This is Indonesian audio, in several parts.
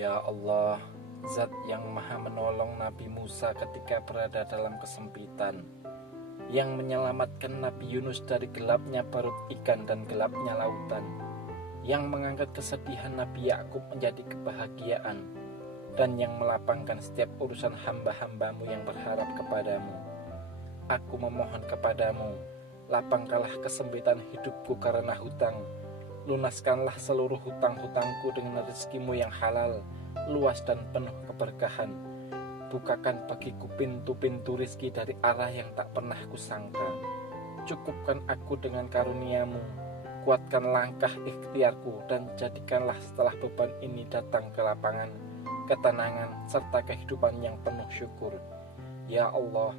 Ya Allah, Zat yang maha menolong Nabi Musa ketika berada dalam kesempitan, yang menyelamatkan Nabi Yunus dari gelapnya perut ikan dan gelapnya lautan, yang mengangkat kesedihan Nabi Yakub menjadi kebahagiaan, dan yang melapangkan setiap urusan hamba-hambamu yang berharap kepadamu. Aku memohon kepadamu, lapangkanlah kesempitan hidupku karena hutang. Lunaskanlah seluruh hutang-hutangku dengan rezekimu yang halal, luas dan penuh keberkahan. Bukakan bagiku pintu-pintu rizki dari arah yang tak pernah kusangka. Cukupkan aku dengan karuniamu, kuatkan langkah ikhtiarku, dan jadikanlah setelah beban ini datang ke lapangan, ketenangan, serta kehidupan yang penuh syukur. Ya Allah,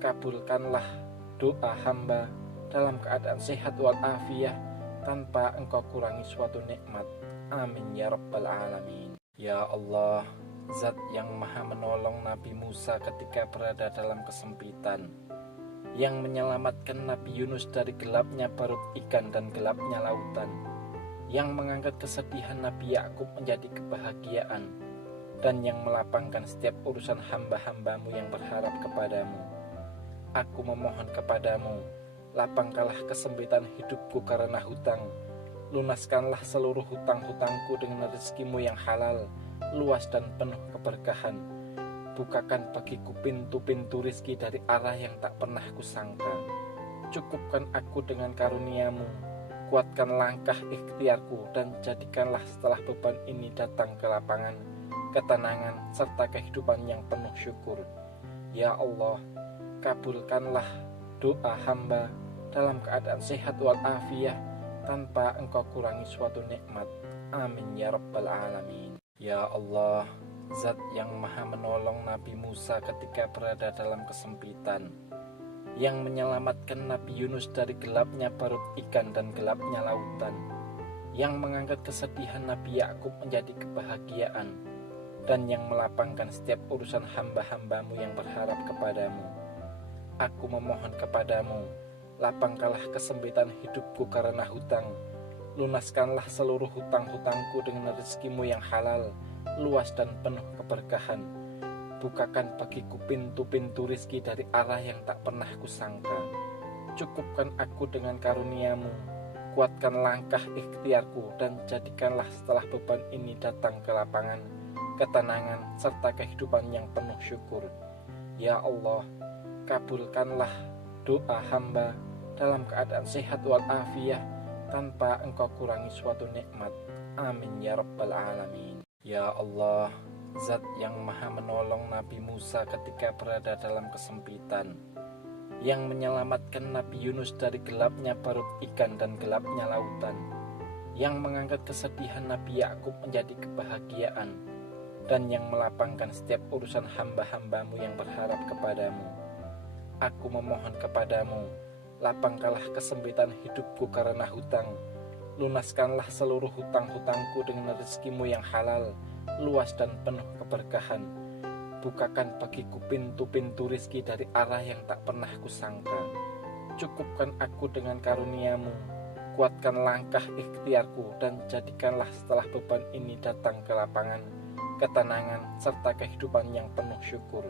kabulkanlah doa hamba dalam keadaan sehat walafiat, tanpa engkau kurangi suatu nikmat. Amin ya rabbal alamin. Ya Allah, Zat yang maha menolong Nabi Musa ketika berada dalam kesempitan, yang menyelamatkan Nabi Yunus dari gelapnya perut ikan dan gelapnya lautan, yang mengangkat kesedihan Nabi Yakub menjadi kebahagiaan, dan yang melapangkan setiap urusan hamba-hambamu yang berharap kepadamu. Aku memohon kepadamu, lapangkanlah kesempitan hidupku karena hutang. Lunaskanlah seluruh hutang-hutangku dengan rezekimu yang halal, luas dan penuh keberkahan. Bukakan bagiku pintu-pintu rizki dari arah yang tak pernah kusangka. Cukupkan aku dengan karuniamu, kuatkan langkah ikhtiarku, dan jadikanlah setelah beban ini datang ke lapangan, ketenangan, serta kehidupan yang penuh syukur. Ya Allah, kabulkanlah doa hamba dalam keadaan sehat walafiat, tanpa engkau kurangi suatu nikmat. Amin ya rabbal alamin. Ya Allah, Zat yang maha menolong Nabi Musa ketika berada dalam kesempitan, yang menyelamatkan Nabi Yunus dari gelapnya perut ikan dan gelapnya lautan, yang mengangkat kesedihan Nabi Yakub menjadi kebahagiaan, dan yang melapangkan setiap urusan hamba-hambamu yang berharap kepadamu. Aku memohon kepadamu, lapangkanlah kesempitan hidupku karena hutang. Lunaskanlah seluruh hutang-hutangku dengan rezekimu yang halal, luas dan penuh keberkahan. Bukakan bagiku pintu-pintu rizki dari arah yang tak pernah kusangka. Cukupkan aku dengan karuniamu, kuatkan langkah ikhtiarku, dan jadikanlah setelah beban ini datang ke lapangan, ketenangan, serta kehidupan yang penuh syukur. Ya Allah, kabulkanlah doa hamba dalam keadaan sehat walafiat, tanpa engkau kurangi suatu nikmat. Amin ya rabbal alamin. Ya Allah, Zat yang maha menolong Nabi Musa ketika berada dalam kesempitan, yang menyelamatkan Nabi Yunus dari gelapnya perut ikan dan gelapnya lautan, yang mengangkat kesedihan Nabi Yakub menjadi kebahagiaan, dan yang melapangkan setiap urusan hamba-hambamu yang berharap kepadamu. Aku memohon kepadamu, lapangkanlah kesempitan hidupku karena hutang. Lunaskanlah seluruh hutang-hutangku dengan rezekimu yang halal, luas dan penuh keberkahan. Bukakan bagiku pintu-pintu rizki dari arah yang tak pernah kusangka. Cukupkan aku dengan karuniamu, kuatkan langkah ikhtiarku, dan jadikanlah setelah beban ini datang ke lapangan, ketenangan, serta kehidupan yang penuh syukur.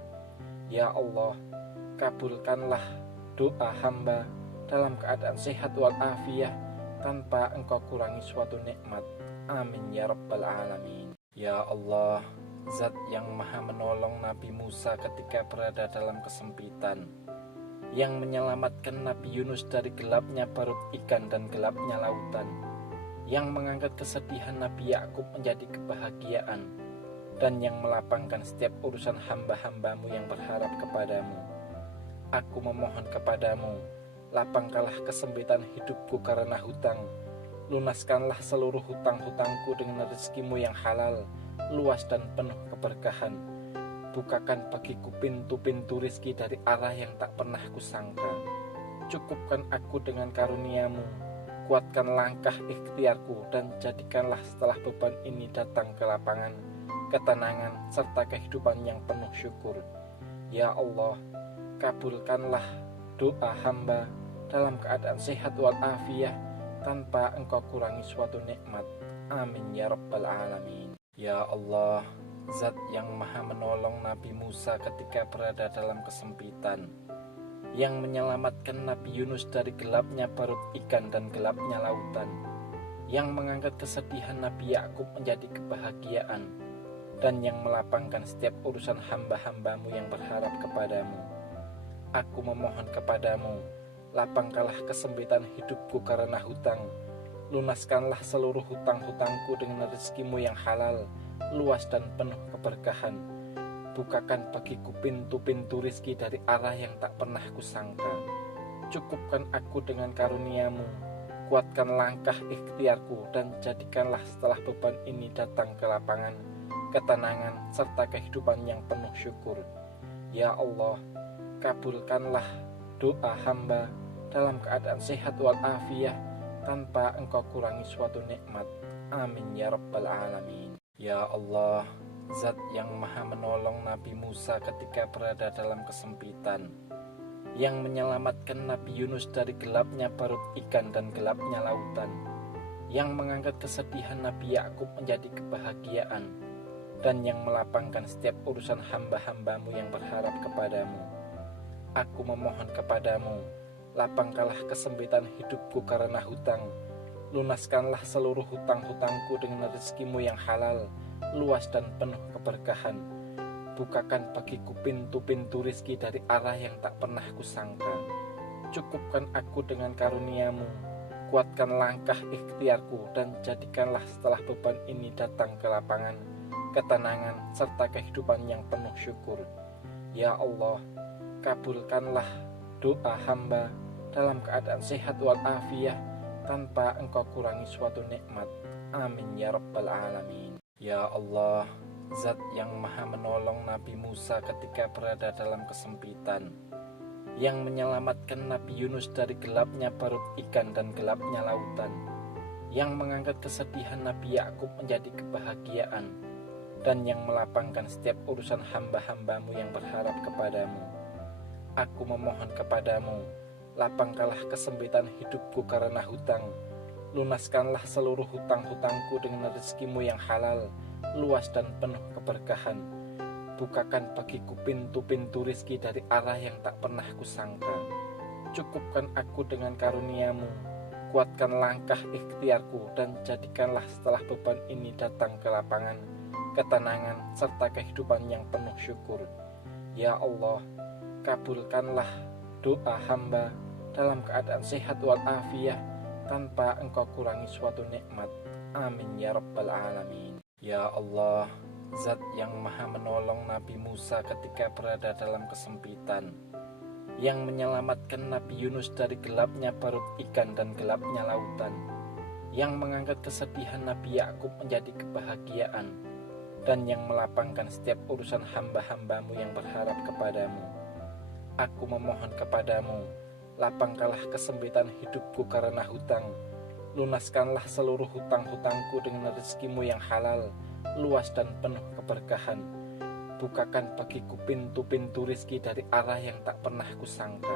Ya Allah, kabulkanlah doa hamba dalam keadaan sehat walafiat, tanpa engkau kurangi suatu nikmat. Amin ya rabbal alamin. Ya Allah, Zat yang maha menolong Nabi Musa ketika berada dalam kesempitan, yang menyelamatkan Nabi Yunus dari gelapnya perut ikan dan gelapnya lautan, yang mengangkat kesedihan Nabi Yakub menjadi kebahagiaan, dan yang melapangkan setiap urusan hamba-hambamu yang berharap kepadamu. Aku memohon kepadamu, lapangkanlah kesempitan hidupku karena hutang. Lunaskanlah seluruh hutang-hutangku dengan rezekimu yang halal, luas dan penuh keberkahan. Bukakan bagiku pintu-pintu rizki dari arah yang tak pernah kusangka. Cukupkan aku dengan karuniamu, kuatkan langkah ikhtiarku, dan jadikanlah setelah beban ini datang ke lapangan, ketenangan, serta kehidupan yang penuh syukur. Ya Allah, kabulkanlah doa hamba dalam keadaan sehat walafiat, tanpa engkau kurangi suatu nikmat. Amin ya rabbal alamin. Ya Allah, Zat yang maha menolong Nabi Musa ketika berada dalam kesempitan, yang menyelamatkan Nabi Yunus dari gelapnya perut ikan dan gelapnya lautan, yang mengangkat kesedihan Nabi Yakub menjadi kebahagiaan, dan yang melapangkan setiap urusan hamba-hambamu yang berharap kepadamu. Aku memohon kepadamu, lapangkanlah kesempitan hidupku karena hutang. Lunaskanlah seluruh hutang-hutangku dengan rezekimu yang halal, luas dan penuh keberkahan. Bukakan bagiku pintu-pintu rizki dari arah yang tak pernah kusangka. Cukupkan aku dengan karuniamu, kuatkan langkah ikhtiarku, dan jadikanlah setelah beban ini datang ke lapangan, ketenangan, serta kehidupan yang penuh syukur. Ya Allah, kabulkanlah doa hamba dalam keadaan sehat walafiat, tanpa engkau kurangi suatu nikmat. Amin ya rabbal alamin. Ya Allah, Zat yang maha menolong Nabi Musa ketika berada dalam kesempitan, yang menyelamatkan Nabi Yunus dari gelapnya perut ikan dan gelapnya lautan, yang mengangkat kesedihan Nabi Yakub menjadi kebahagiaan, dan yang melapangkan setiap urusan hamba-hambamu yang berharap kepadamu. Aku memohon kepadamu, lapangkanlah kesempitan hidupku karena hutang. Lunaskanlah seluruh hutang-hutangku dengan rezekimu yang halal, luas dan penuh keberkahan. Bukakan bagiku pintu-pintu rizki dari arah yang tak pernah kusangka. Cukupkan aku dengan karuniamu, kuatkan langkah ikhtiarku, dan jadikanlah setelah beban ini datang ke lapangan, ketenangan, serta kehidupan yang penuh syukur. Ya Allah, kabulkanlah doa hamba dalam keadaan sehat walafiat, tanpa engkau kurangi suatu nikmat. Amin ya rabbal alamin. Ya Allah, Zat yang maha menolong Nabi Musa ketika berada dalam kesempitan, yang menyelamatkan Nabi Yunus dari gelapnya perut ikan dan gelapnya lautan, yang mengangkat kesedihan Nabi Yakub menjadi kebahagiaan, dan yang melapangkan setiap urusan hamba-hambamu yang berharap kepadamu. Aku memohon kepadamu, lapangkanlah kesempitan hidupku karena hutang. Lunaskanlah seluruh hutang-hutangku dengan rezekimu yang halal, luas dan penuh keberkahan. Bukakan bagiku pintu-pintu rizki dari arah yang tak pernah kusangka. Cukupkan aku dengan karuniamu, kuatkan langkah ikhtiarku, dan jadikanlah setelah beban ini datang ke lapangan, ketenangan, serta kehidupan yang penuh syukur. Ya Allah, kabulkanlah doa hamba dalam keadaan sehat walafiat, tanpa engkau kurangi suatu nikmat. Amin ya rabbal alamin. Ya Allah, Zat yang maha menolong Nabi Musa ketika berada dalam kesempitan, yang menyelamatkan Nabi Yunus dari gelapnya perut ikan dan gelapnya lautan, yang mengangkat kesedihan Nabi Yakub menjadi kebahagiaan, dan yang melapangkan setiap urusan hamba-hambamu yang berharap kepadamu. Aku memohon kepadamu, lapangkanlah kesempitan hidupku karena hutang. Lunaskanlah seluruh hutang-hutangku dengan rezekimu yang halal, luas dan penuh keberkahan. Bukakan bagiku pintu-pintu rizki dari arah yang tak pernah kusangka.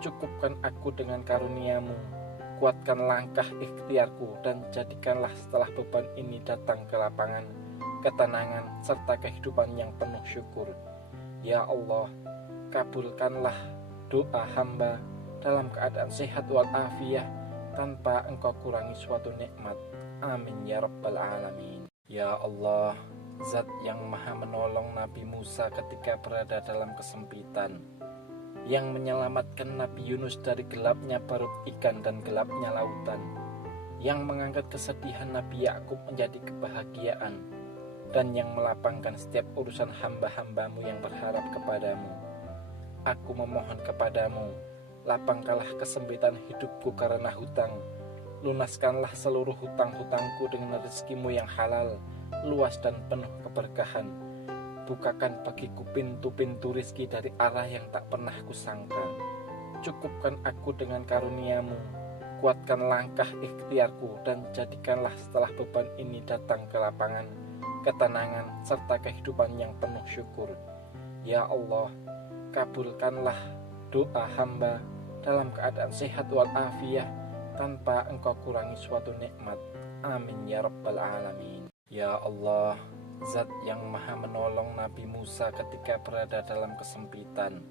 Cukupkan aku dengan karuniamu, kuatkan langkah ikhtiarku, dan jadikanlah setelah beban ini datang ke lapangan, ketenangan, serta kehidupan yang penuh syukur. Ya Allah, kabulkanlah doa hamba dalam keadaan sehat walafiat, tanpa engkau kurangi suatu nikmat. Amin ya rabbal alamin. Ya Allah, Zat yang maha menolong Nabi Musa ketika berada dalam kesempitan, yang menyelamatkan Nabi Yunus dari gelapnya perut ikan dan gelapnya lautan, yang mengangkat kesedihan Nabi Yakub menjadi kebahagiaan, dan yang melapangkan setiap urusan hamba-hambamu yang berharap kepadamu. Aku memohon kepadamu, lapangkanlah kesempitan hidupku karena hutang. Lunaskanlah seluruh hutang-hutangku dengan rezekimu yang halal, luas dan penuh keberkahan. Bukakan bagiku pintu-pintu rizki dari arah yang tak pernah kusangka. Cukupkan aku dengan karuniamu, kuatkan langkah ikhtiarku, dan jadikanlah setelah beban ini datang ke lapangan, ketenangan, serta kehidupan yang penuh syukur. Ya Allah, kabulkanlah doa hamba dalam keadaan sehat walafiat, tanpa engkau kurangi suatu nikmat. Amin ya rabbal alamin. Ya Allah, Zat yang maha menolong Nabi Musa ketika berada dalam kesempitan,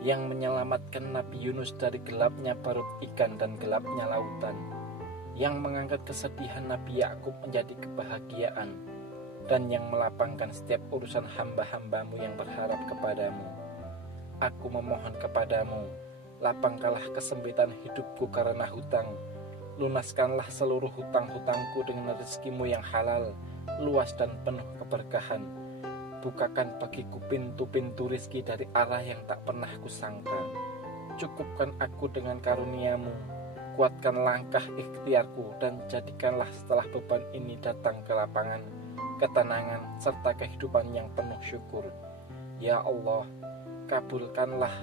yang menyelamatkan Nabi Yunus dari gelapnya perut ikan dan gelapnya lautan, yang mengangkat kesedihan Nabi Yakub menjadi kebahagiaan, dan yang melapangkan setiap urusan hamba-hambamu yang berharap kepadamu. Aku memohon kepadamu, lapangkanlah kesempitan hidupku karena hutang, lunaskanlah seluruh hutang-hutangku dengan rezekimu yang halal, luas dan penuh keberkahan. Bukakan bagiku pintu-pintu rizki dari arah yang tak pernah kusangka. Cukupkan aku dengan karuniamu, kuatkan langkah ikhtiarku, dan jadikanlah setelah beban ini datang ke lapangan, ketenangan, serta kehidupan yang penuh syukur. Ya Allah, kabulkanlah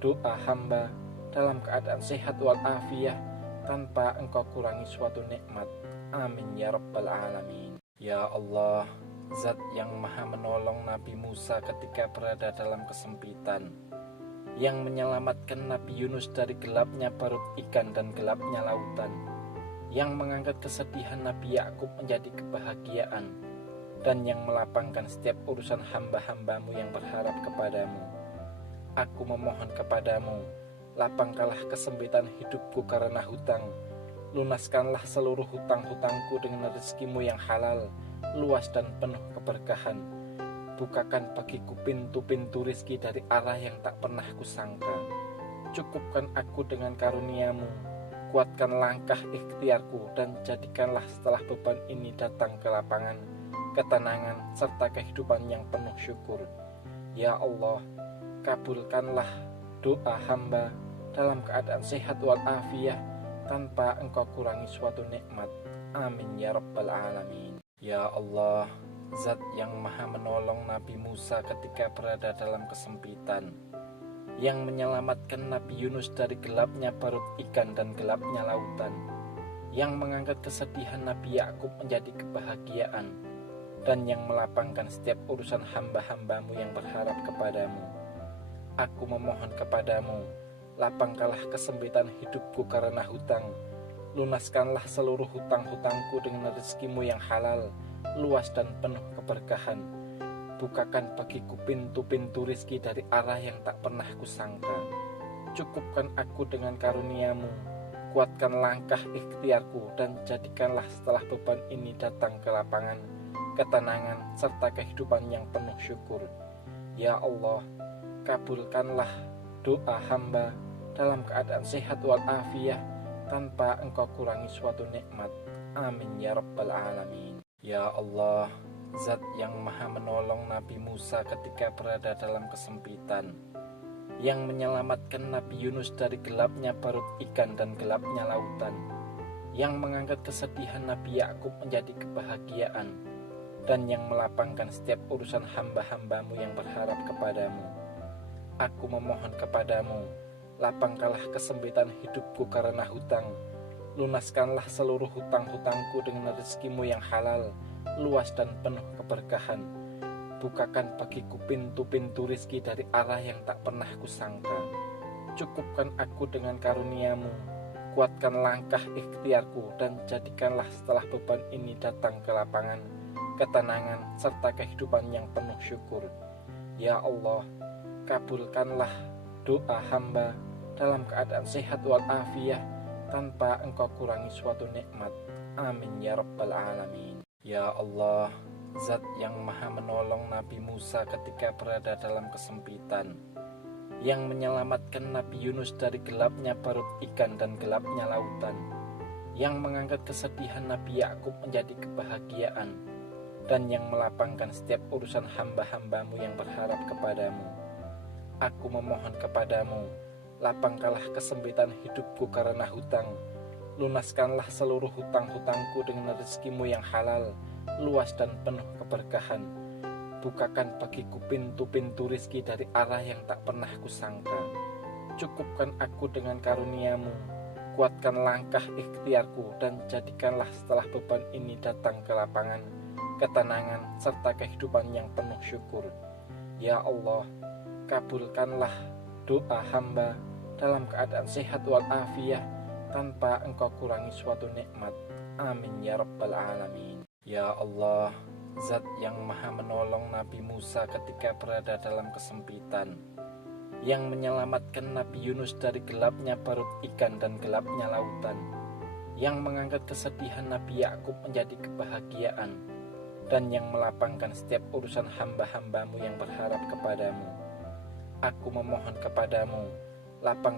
doa hamba dalam keadaan sehat walafiat tanpa engkau kurangi suatu nikmat. Amin ya rabbal alamin. Ya Allah, Zat yang maha menolong Nabi Musa ketika berada dalam kesempitan, yang menyelamatkan Nabi Yunus dari gelapnya perut ikan dan gelapnya lautan, yang mengangkat kesedihan Nabi Yakub menjadi kebahagiaan, dan yang melapangkan setiap urusan hamba-hambamu yang berharap kepadamu. Aku memohon kepadamu, lapangkanlah kesempitan hidupku karena hutang, lunaskanlah seluruh hutang-hutangku dengan rezekimu yang halal, luas dan penuh keberkahan. Bukakan bagiku pintu-pintu rizki dari arah yang tak pernah kusangka. Cukupkan aku dengan karuniamu, kuatkan langkah ikhtiarku, dan jadikanlah setelah beban ini datang ke lapangan, ketenangan, serta kehidupan yang penuh syukur. Ya Allah, kabulkanlah doa hamba dalam keadaan sehat walafiat tanpa engkau kurangi suatu nikmat. Amin ya rabbal alamin. Ya Allah, Zat yang maha menolong Nabi Musa ketika berada dalam kesempitan, yang menyelamatkan Nabi Yunus dari gelapnya perut ikan dan gelapnya lautan, yang mengangkat kesedihan Nabi Yakub menjadi kebahagiaan, dan yang melapangkan setiap urusan hamba-hambamu yang berharap kepadamu. Aku memohon kepadamu, lapangkanlah kesempitan hidupku karena hutang, lunaskanlah seluruh hutang-hutangku dengan rezekimu yang halal, luas dan penuh keberkahan. Bukakan bagiku pintu-pintu rizki dari arah yang tak pernah kusangka. Cukupkan aku dengan karuniamu, kuatkan langkah ikhtiarku, dan jadikanlah setelah beban ini datang ke lapangan, ketenangan, serta kehidupan yang penuh syukur. Ya Allah, kabulkanlah doa hamba dalam keadaan sehat walafiat tanpa engkau kurangi suatu nikmat. Amin ya rabbal alamin. Ya Allah, Zat yang maha menolong Nabi Musa ketika berada dalam kesempitan, yang menyelamatkan Nabi Yunus dari gelapnya perut ikan dan gelapnya lautan, yang mengangkat kesedihan Nabi Yakub menjadi kebahagiaan, dan yang melapangkan setiap urusan hamba-hambamu yang berharap kepadamu. Aku memohon kepadamu, lapangkanlah kesempitan hidupku karena hutang, lunaskanlah seluruh hutang-hutangku dengan rezekimu yang halal, luas dan penuh keberkahan. Bukakan bagiku pintu-pintu rizki dari arah yang tak pernah kusangka. Cukupkan aku dengan karuniamu, kuatkan langkah ikhtiarku, dan jadikanlah setelah beban ini datang ke lapangan, ketenangan, serta kehidupan yang penuh syukur. Ya Allah, kabulkanlah doa hamba dalam keadaan sehat walafiat tanpa engkau kurangi suatu nikmat. Amin ya rabbal alamin. Ya Allah, Zat yang maha menolong Nabi Musa ketika berada dalam kesempitan, yang menyelamatkan Nabi Yunus dari gelapnya perut ikan dan gelapnya lautan, yang mengangkat kesedihan Nabi Yakub menjadi kebahagiaan, dan yang melapangkan setiap urusan hamba-hambamu yang berharap kepadamu. Aku memohon kepadamu, lapangkanlah kesempitan hidupku karena hutang, lunaskanlah seluruh hutang-hutangku dengan rezekimu yang halal, luas dan penuh keberkahan. Bukakan bagiku pintu-pintu rizki dari arah yang tak pernah kusangka. Cukupkan aku dengan karuniamu, kuatkan langkah ikhtiarku, dan jadikanlah setelah beban ini datang ke lapangan, ketenangan, serta kehidupan yang penuh syukur. Ya Allah, kabulkanlah doa hamba dalam keadaan sehat walafiat tanpa engkau kurangi suatu nikmat. Amin ya rabbal alamin. Ya Allah, Zat yang maha menolong Nabi Musa ketika berada dalam kesempitan, yang menyelamatkan Nabi Yunus dari gelapnya perut ikan dan gelapnya lautan, yang mengangkat kesedihan Nabi Yakub menjadi kebahagiaan, dan yang melapangkan setiap urusan hamba-hambamu yang berharap kepadamu. Aku memohon kepadamu, lapang